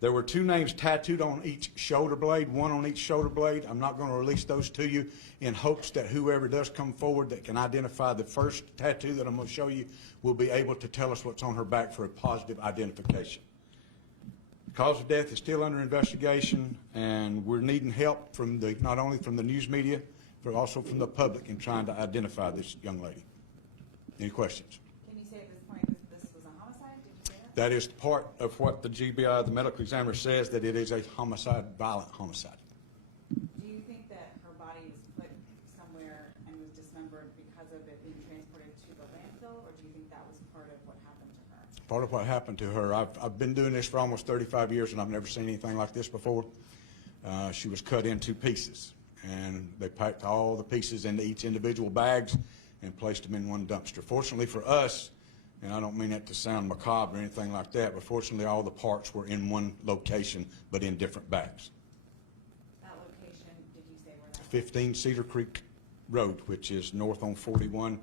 There were two names tattooed on each shoulder blade, one on each shoulder blade. I'm not going to release those to you in hopes that whoever does come forward that can identify the first tattoo that I'm going to show you will be able to tell us what's on her back for a positive identification. The cause of death is still under investigation, and we're needing help from not only from the news media, but also from the public in trying to identify this young lady. Any questions? Can you say at this point this was a homicide? Did you say that? That is part of what the GBI, the medical examiner, says, that it is a homicide, violent homicide. Do you think that her body was put somewhere and was dismembered because of it being transported to the landfill, or do you think that was part of what happened to her? Part of what happened to her. I've been doing this for almost 35 years, and I've never seen anything like this before. She was cut into pieces, and they packed all the pieces into each individual bags and placed them in one dumpster. Fortunately for us, and I don't mean that to sound macabre or anything like that, but fortunately all the parts were in one location, but in different bags. That location, did you say where that was? 15 Cedar Creek Road, which is north on 41.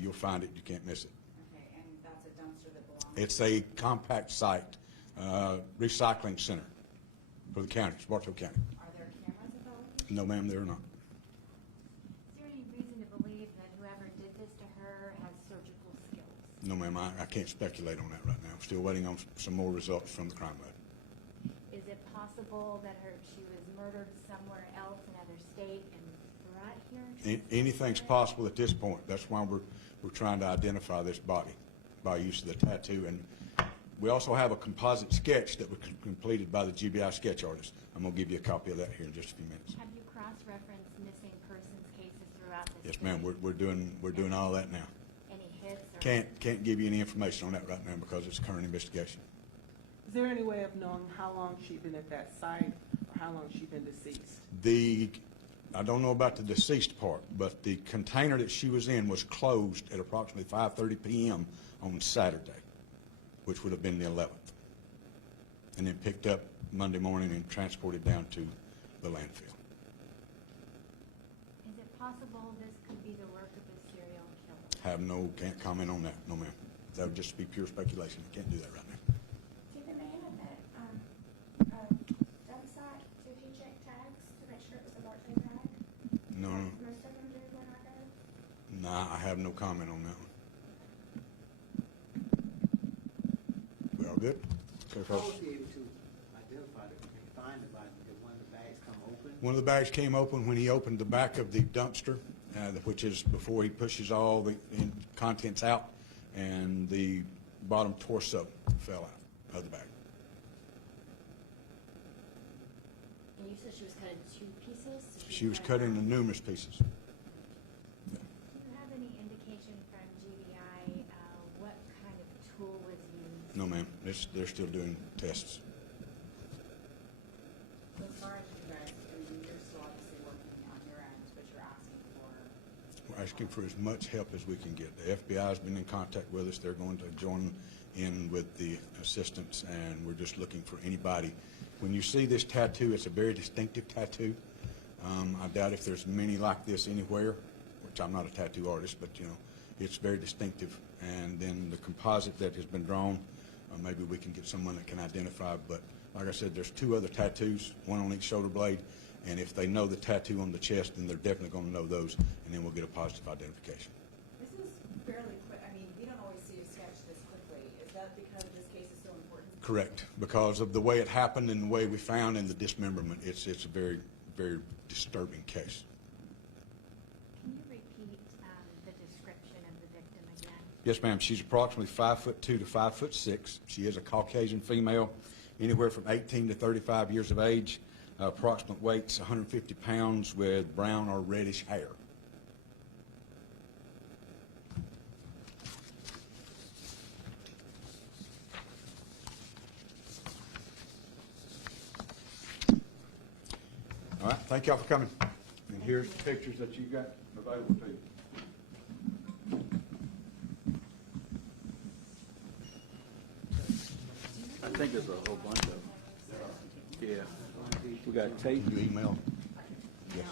You'll find it. You can't miss it. Okay, and that's a dumpster that belongs? It's a compact site, recycling center for the county, Bartow County. Are there cameras at that location? No, ma'am, there are not. Is there any reason to believe that whoever did this to her has surgical skills? No, ma'am, I can't speculate on that right now. I'm still waiting on some more results from the crime lab. Is it possible that she was murdered somewhere else, another state, and brought here? Anything's possible at this point. That's why we're trying to identify this body by use of the tattoo. And we also have a composite sketch that was completed by the GBI sketch artist. I'm going to give you a copy of that here in just a few minutes. Have you cross-referenced missing persons cases throughout the Yes, state? ma'am. We're doing all that now. Any hits? Or Can't give you any information on that right now because it's a current investigation. Is there any way of knowing how long she's been at that site or how long she's been deceased? I don't know about the deceased part, but the container that she was in was closed at approximately 5:30 p.m. on Saturday, which would have been the 11th, and then picked up Monday morning and transported down to the landfill. is it possible this could be the work of a serial killer? Can't comment on that, no ma'am. That would just be pure speculation. I can't do that right now. Did the man at that dump site, did he check tags to make sure it was a Bartow tag? No, Most of them do when I go. I have no comment on that one. We all good? Okay, How folks. was he able to identify and find the body? Did one of the bags come open? One of the bags came open when he opened the back of the dumpster, which is before he pushes all the contents out, and the bottom torso fell out of the bag. And you said she was cut into two pieces? So She was cut into numerous pieces. Do you have any indication from GBI what kind of tool was used? No, ma'am. They're still doing tests. So as far as you guys, you're still obviously working on your end, but you're asking for. We're asking for as much help as we can get. The FBI has been in contact with us. They're going to join in with the assistance, and we're just looking for anybody. When you see this tattoo, it's a very distinctive tattoo. I doubt if there's many like this anywhere, which I'm not a tattoo artist, but it's very distinctive. And then the composite that has been drawn, maybe we can get someone that can identify. But like I said, there's two other tattoos, one on each shoulder blade. And if they know the tattoo on the chest, then they're definitely going to know those, and then we'll get a positive identification. This is fairly quick. I mean, we don't always see a sketch this quickly. Is that because this case is so important? Correct. Because of the way it happened and the way we found in the dismemberment, it's a very, very disturbing case. Can you repeat the description of the victim again? Yes, ma'am. She's approximately 5'2" to 5'6". She is a Caucasian female, anywhere from 18 to 35 years of age. Approximate weight's 150 pounds with brown or reddish hair. All right, thank y'all for coming. And here's the pictures that you got available to you. I think there's a whole bunch of them. Yeah. We got tape. You email? Yes.